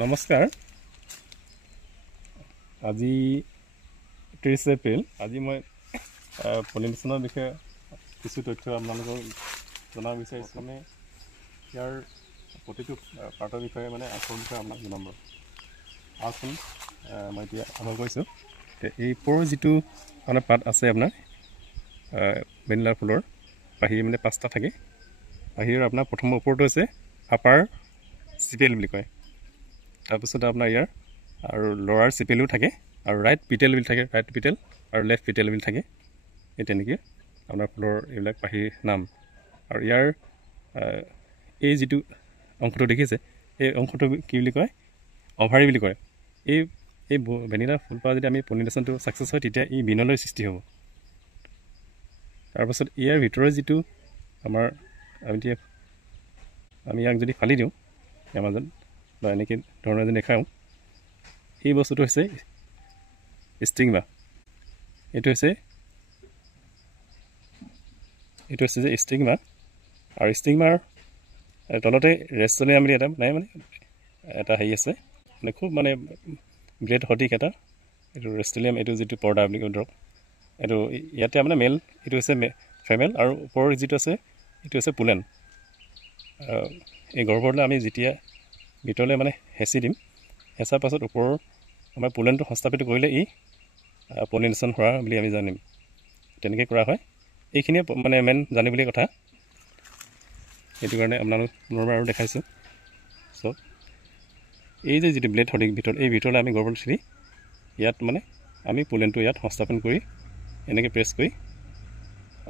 নমস্কাৰ আজি 30 এপ্ৰিল আজি মই পলিনেশ্যনৰ বিষয়ে কিছু তথ্য আপোনালোকক জনাব বিচাৰিছোঁ মানে ইয়াৰ প্ৰতিটো পাৰ্টৰ বিষয়ে মানে আখৰৰ বিষয়ে আপোনাক জনাব আচোন মই এতিয়া আৰম্ভ কৰিছোঁ এই ওপৰৰ যিটো মানে পাত আছে আপোনাৰ ভেনিলা ফুলৰ বাহিৰ মানে 5টা থাকে বাহিৰৰ আপোনাৰ প্ৰথম ওপৰটো আছে আপাৰ চিপেল বুলি কয় তাৰপিছত আপোনাৰ ইয়াৰ আৰু লৰাৰ চিপেলো থাকে আৰু ৰাইট পিটেল বুলি থাকে ৰাইট পিটেল আৰু লেফ্ট পিটেল বুলি থাকে এই তেনেকৈ আপোনাৰ ফুলৰ এইবিলাক বাহিৰ নাম আৰু ইয়াৰ এই যিটো অংশটো দেখিছে এই অংশটো কি বুলি কয় অভাৰী বুলি কয় এই এই ভেনিলা ফুলপাহ যদি আমি পলিনেশ্যনটো ছাকচেছ হয় তেতিয়া ই বিনলৈ সৃষ্টি হ'ব তাৰপাছত ইয়াৰ ভিতৰৰ যিটো আমাৰ আমি ইয়াক যদি ফালি দিওঁ ইয়াৰ মাজত বা এনেকৈ ধৰণৰ যদি দেখাওঁ এই বস্তুটো হৈছে ষ্টিংমা এইটো হৈছে যে ষ্টিংমা আৰু ষ্টিংমাৰ তলতে ৰেষ্টলিয়াম বুলি এটা নাই মানে এটা হেৰি আছে মানে খুব মানে গ্ৰেট সঠিক এটা এইটো ৰেষ্টলিয়াম এইটো যিটো পৰ্দা বুলি কয় ধৰক এইটো ইয়াতে মানে মেল এইটো হৈছে ফেমেল আৰু ওপৰৰ যিটো আছে এইটো হৈছে পুলেন এই গৰ্ভলৈ আমি যেতিয়া ভিতৰলৈ মানে হেঁচি দিম হেঁচাৰ পাছত ওপৰৰ আমাৰ পুলেনটো সংস্থাপিত কৰিলে ই পলিনেশ্যন হোৱা বুলি আমি জানিম তেনেকৈ কৰা হয় এইখিনিয়ে মানে মেইন জানিবলগীয়া কথা সেইটো কাৰণে আপোনালোক পুনৰবাৰ আৰু দেখাইছোঁ চ' এই যে যিটো ব্লেড সঠিক ভিতৰত এই ভিতৰলৈ আমি গৰ্ভলৈ চিৰি ইয়াত মানে আমি পুলেনটো ইয়াত সংস্থাপন কৰি এনেকৈ প্ৰেছ কৰি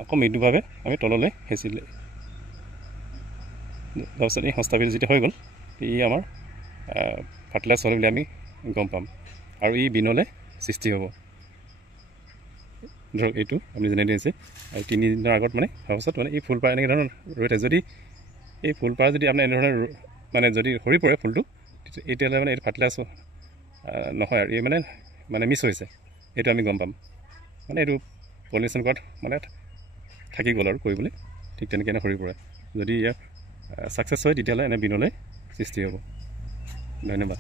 আকৌ মৃদুভাৱে আমি তললৈ হেঁচিলে তাৰপিছত এই সংস্থাপিত যেতিয়া হৈ গ'ল ই আমাৰ ফাৰ্টিলাইজ হ'ল বুলি আমি গম পাম আৰু ই বিনলৈ সৃষ্টি হ'ব ধৰক এইটো আপুনি যেনে দিছে আৰু 3 দিনৰ আগত মানে তাৰপাছত মানে এই ফুলপাহ এনেকৈ ধৰণৰ ৰৈ থাকে যদি এই ফুলপাহ যদি আপোনাৰ এনেধৰণে মানে যদি সৰি পৰে ফুলটো তেতিয়াহ'লে মানে এইটো ফাৰ্টিলাইজ নহয় আৰু এই মানে মিছ হৈছে এইটো আমি গম পাম মানে এইটো পলিনেশ্যন কৰাত মানে থাকি গ'ল আৰু কৰিবলৈ ঠিক তেনেকৈ এনে সৰি পৰে যদি ইয়াক ছাকচেছ হয় তেতিয়াহ'লে এনে বিনলৈ সৃষ্টি হ'ব ধন্যবাদ